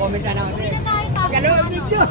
Comment na natin. Gano'n ang video.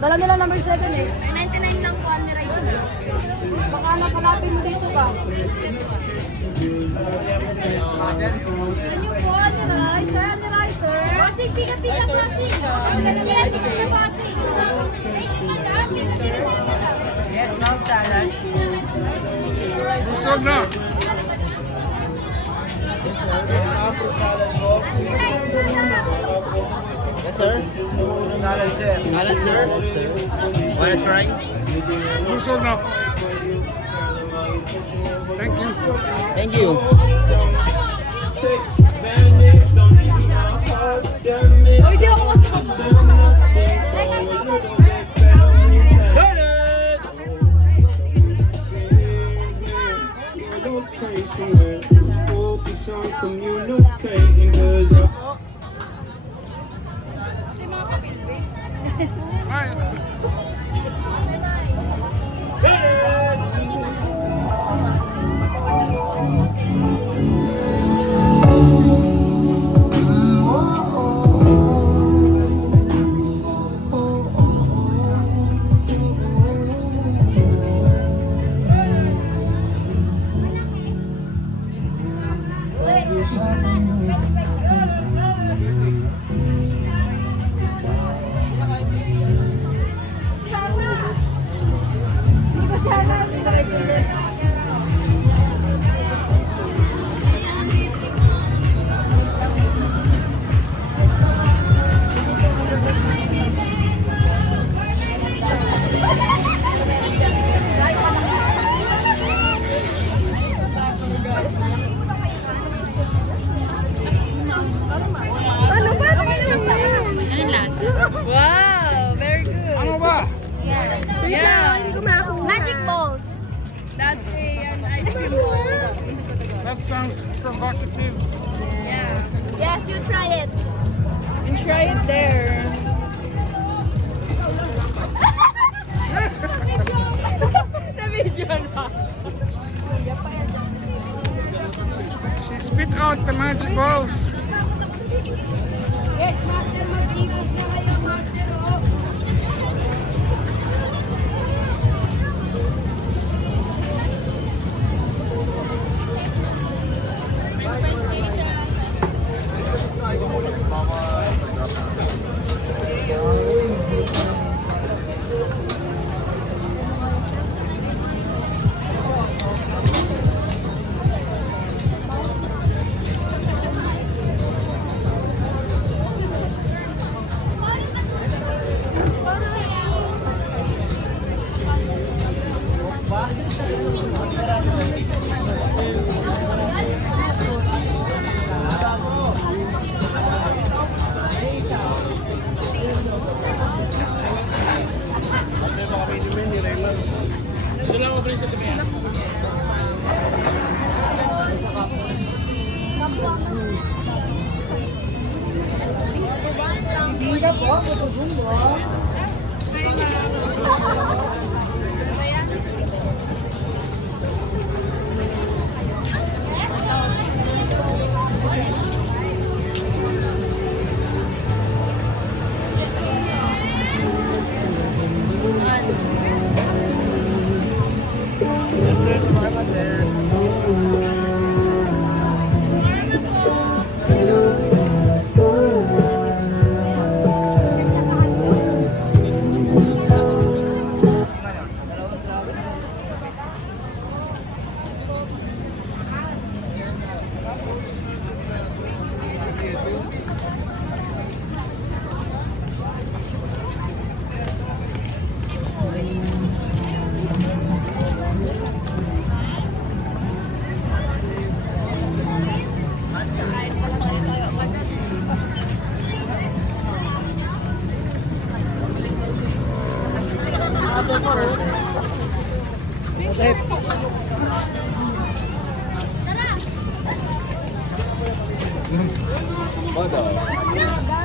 Dala nila number 7 eh. 99 lang po ang rice na. Baka napanapin mo dito ka. Yan yung po, ano rice, sir? Ano rice, sir? Pasig, pika-pika, Pasig. Yes, pika Pasig. Yes, ma'am, salad. Busog na. Yes, sir. Salad, sir. Wanna try? Busog na. Thank you. Thank you. Uy, di ako kasi Smile. Ano ba? Anong lasa? Wow, very good. Ano ba? Yeah. Hindi ko makakuha. Magic balls. That's an ice cream ball. That sounds provocative. Yeah. Yes, you try it. And try it there. Na-video na. She spit out the magic balls. Yes, master, mag-ikot na kayo, master. Oh.